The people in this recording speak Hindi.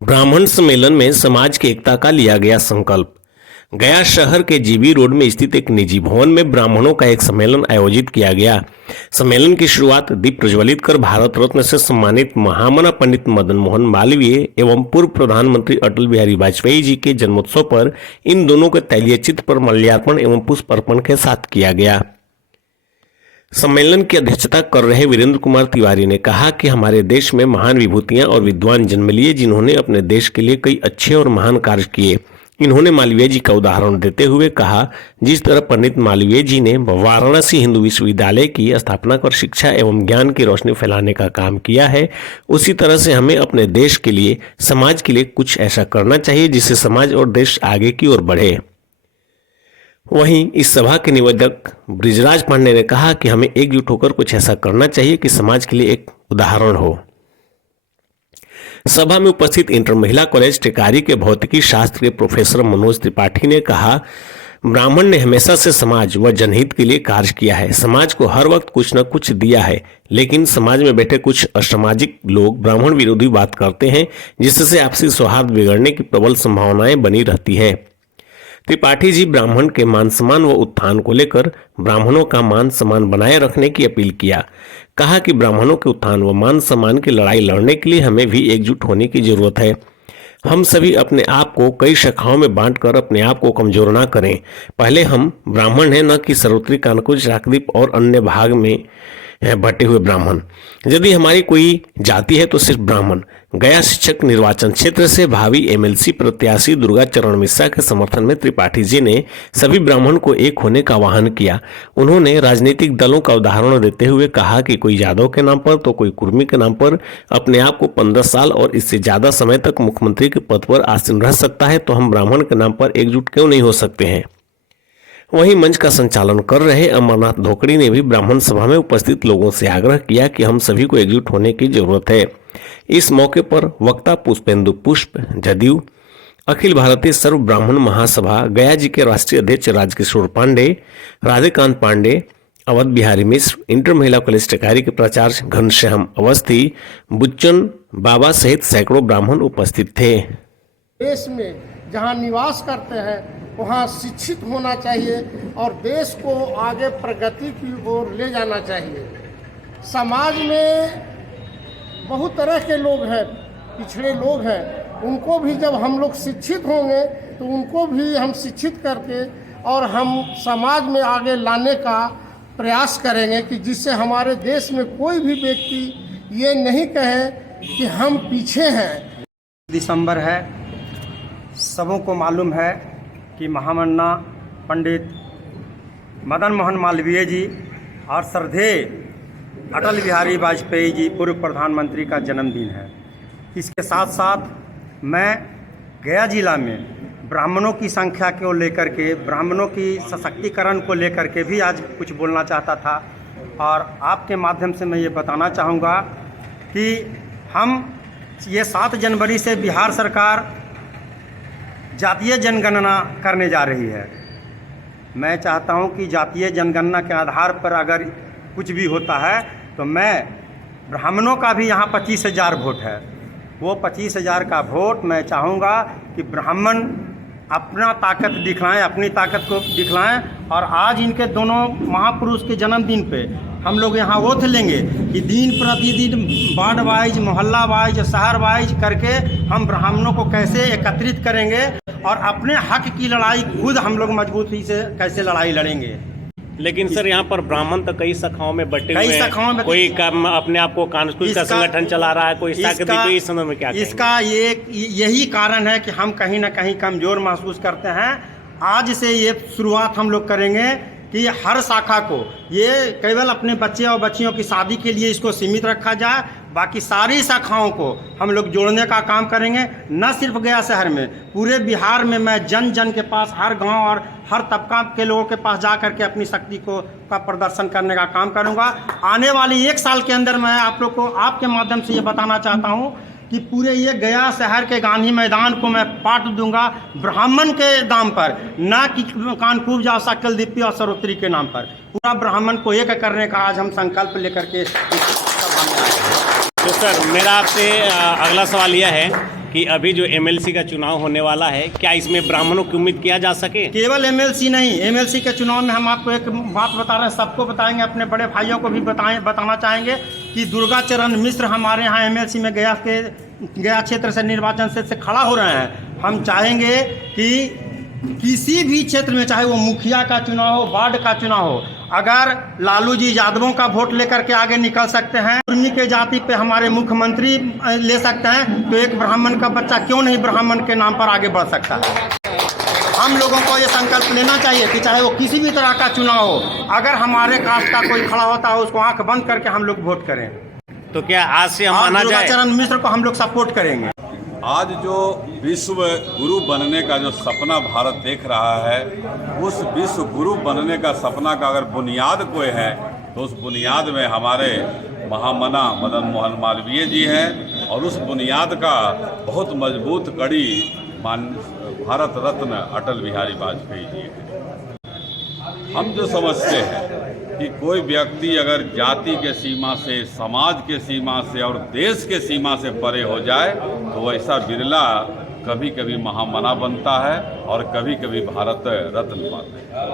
ब्राह्मण सम्मेलन में समाज की एकता का लिया गया संकल्प। गया शहर के जीबी रोड में स्थित एक निजी भवन में ब्राह्मणों का एक सम्मेलन आयोजित किया गया। सम्मेलन की शुरुआत दीप प्रज्वलित कर भारत रत्न से सम्मानित महामना पंडित मदन मोहन मालवीय एवं पूर्व प्रधानमंत्री अटल बिहारी वाजपेयी जी के जन्मोत्सव पर इन दोनों के तैलीय चित्र पर माल्यार्पण एवं पुष्प अर्पण के साथ किया गया। सम्मेलन की अध्यक्षता कर रहे वीरेंद्र कुमार तिवारी ने कहा कि हमारे देश में महान विभूतियां और विद्वान जन्म लिए जिन्होंने अपने देश के लिए कई अच्छे और महान कार्य किए। इन्होंने मालवीय जी का उदाहरण देते हुए कहा, जिस तरह पंडित मालवीय जी ने वाराणसी हिंदू विश्वविद्यालय की स्थापना कर शिक्षा एवं ज्ञान की रोशनी फैलाने का काम किया है, उसी तरह से हमें अपने देश के लिए, समाज के लिए कुछ ऐसा करना चाहिए जिससे समाज और देश आगे की ओर बढ़े। वहीं इस सभा के निवेदक ब्रिजराज पांडे ने कहा कि हमें एकजुट होकर कुछ ऐसा करना चाहिए कि समाज के लिए एक उदाहरण हो। सभा में उपस्थित इंटर महिला कॉलेज टेकारी के भौतिकी शास्त्र के प्रोफेसर मनोज त्रिपाठी ने कहा, ब्राह्मण ने हमेशा से समाज व जनहित के लिए कार्य किया है। समाज को हर वक्त कुछ न कुछ दिया है, लेकिन समाज में बैठे कुछ असामाजिक लोग ब्राह्मण विरोधी बात करते हैं, जिससे आपसी सौहार्द बिगड़ने की प्रबल संभावनाएं बनी रहती है। त्रिपाठी जी ब्राह्मण के मान सम्मान व उत्थान को लेकर ब्राह्मणों का मान सम्मान बनाए रखने की अपील किया। कहा कि ब्राह्मणों के उत्थान व मान सम्मान की लड़ाई लड़ने के लिए हमें भी एकजुट होने की जरूरत है। हम सभी अपने आप को कई शाखाओं में बांटकर अपने आप को कमजोर ना करें। पहले हम ब्राह्मण हैं, न कि सर्वोत्तरी कानकुज राकदीप और अन्य भाग में बटे हुए ब्राह्मण। यदि हमारी कोई जाति है तो सिर्फ ब्राह्मण। गया शिक्षक निर्वाचन क्षेत्र से भावी एमएलसी प्रत्याशी दुर्गा चरण मिश्रा के समर्थन में त्रिपाठी जी ने सभी ब्राह्मण को एक होने का आह्वान किया। उन्होंने राजनीतिक दलों का उदाहरण देते हुए कहा कि कोई यादव के नाम पर तो कोई कुर्मी के नाम पर अपने आप को 15 साल और इससे ज्यादा समय तक मुख्यमंत्री के पद पर आसीन रह सकता है, तो हम ब्राह्मण के नाम पर एकजुट क्यों नहीं हो सकते हैं। वहीं मंच का संचालन कर रहे अमरनाथ धोकड़ी ने भी ब्राह्मण सभा में उपस्थित लोगों से आग्रह किया कि हम सभी को एकजुट होने की जरूरत है। इस मौके पर वक्ता पुष्पेंदु पुष्प, जदयू, अखिल भारतीय सर्व ब्राह्मण महासभा गया जी के राष्ट्रीय अध्यक्ष राजकिशोर पांडे, राधेकांत पांडे, अवध बिहारी मिश्र, इंटर महिला कॉलेज टेकारी के प्राचार्य घनश्याम अवस्थी, बुच्चन बाबा सहित सैकड़ों ब्राह्मण उपस्थित थे। देश में जहाँ निवास करते हैं वहाँ शिक्षित होना चाहिए और देश को आगे प्रगति की ओर ले जाना चाहिए। समाज में बहुत तरह के लोग हैं, पिछड़े लोग हैं, उनको भी जब हम लोग शिक्षित होंगे तो उनको भी हम शिक्षित करके और हम समाज में आगे लाने का प्रयास करेंगे कि जिससे हमारे देश में कोई भी व्यक्ति ये नहीं कहे कि हम पीछे हैं। दिसंबर है, सबों को मालूम है कि महामना पंडित मदन मोहन मालवीय जी और श्रद्धेय अटल बिहारी वाजपेयी जी पूर्व प्रधानमंत्री का जन्मदिन है। इसके साथ साथ मैं गया जिला में ब्राह्मणों की संख्या को लेकर के, ब्राह्मणों की सशक्तिकरण को लेकर के भी आज कुछ बोलना चाहता था और आपके माध्यम से मैं ये बताना चाहूँगा कि हम ये 7 जनवरी से बिहार सरकार जातीय जनगणना करने जा रही है। मैं चाहता हूं कि जातीय जनगणना के आधार पर अगर कुछ भी होता है तो मैं ब्राह्मणों का भी यहाँ 25,000 वोट है, वो 25,000 का वोट मैं चाहूँगा कि ब्राह्मण अपना ताकत दिखलाएं, अपनी ताकत को दिखलाएं। और आज इनके दोनों महापुरुष के जन्मदिन पे हम लोग यहाँ ओथ लेंगे कि दिन प्रतिदिन वार्ड वाइज, मोहल्ला वाइज, शहर वाइज करके हम ब्राह्मणों को कैसे एकत्रित करेंगे और अपने हक की लड़ाई खुद हम लोग मजबूती से कैसे लड़ाई लड़ेंगे। लेकिन सर यहाँ पर ब्राह्मण तो कई शाखाओं में बटे हुए हैं, शाखाओं में कोई अपने आप को कानून का संगठन चला रहा है, कोई इस समय में क्या इसका यही कारण है कि हम कहीं ना कहीं कमजोर महसूस करते हैं। आज से ये शुरुआत हम लोग करेंगे कि हर शाखा को ये केवल अपने बच्चे और बच्चियों की शादी के लिए इसको सीमित रखा जाए, बाकी सारी शाखाओं को हम लोग जोड़ने का काम करेंगे। न सिर्फ गया शहर में, पूरे बिहार में मैं जन जन के पास, हर गांव और हर तबका के लोगों के पास जा करके अपनी शक्ति का प्रदर्शन करने का काम करूंगा। आने वाली 1 साल के अंदर मैं आप लोग को आपके माध्यम से ये बताना चाहता हूँ कि पूरे ये गया शहर के गांधी मैदान को मैं पाट दूंगा ब्राह्मण के नाम पर, ना कि कानपुर जा सकल दीपी और सर्वोत्तरी के नाम पर। पूरा ब्राह्मण को एक करने का आज हम संकल्प लेकर के तो सर मेरा आपसे अगला सवाल यह है कि अभी जो एमएलसी का चुनाव होने वाला है, क्या इसमें ब्राह्मणों की उम्मीद किया जा सके? केवल एमएलसी नहीं, एमएलसी के चुनाव में हम आपको एक बात बता रहे हैं, सबको बताएंगे, अपने बड़े भाइयों को भी बताना चाहेंगे कि दुर्गा चरण मिश्र हमारे यहाँ एमएलसी में गया क्षेत्र से निर्वाचन से खड़ा हो रहे हैं। हम चाहेंगे कि किसी भी क्षेत्र में, चाहे वो मुखिया का चुनाव हो, वार्ड का चुनाव हो, अगर लालू जी यादवों का वोट लेकर के आगे निकल सकते हैं, कुर्मी के जाति पे हमारे मुख्यमंत्री ले सकते हैं, तो एक ब्राह्मण का बच्चा क्यों नहीं ब्राह्मण के नाम पर आगे बढ़ सकता है। हम लोगों को ये संकल्प लेना चाहिए कि चाहे वो किसी भी तरह का चुनाव हो, अगर हमारे कास्ट का कोई खड़ा होता है उसको आंख बंद करके हम लोग वोट करें। तो क्या आज से हम माना जाए चरण मिश्र को हम लोग सपोर्ट करेंगे। आज जो विश्व गुरु बनने का जो सपना भारत देख रहा है, उस विश्व गुरु बनने का सपना का अगर बुनियाद कोई है तो उस बुनियाद में हमारे महामना मदन मोहन मालवीय जी हैं, और उस बुनियाद का बहुत मजबूत कड़ी भारत रत्न अटल बिहारी वाजपेयी जी हैं। हम जो समझते हैं कि कोई व्यक्ति अगर जाति के सीमा से, समाज के सीमा से और देश के सीमा से परे हो जाए तो वैसा बिरला कभी कभी महामना बनता है और कभी कभी भारत रत्न पाते हैं।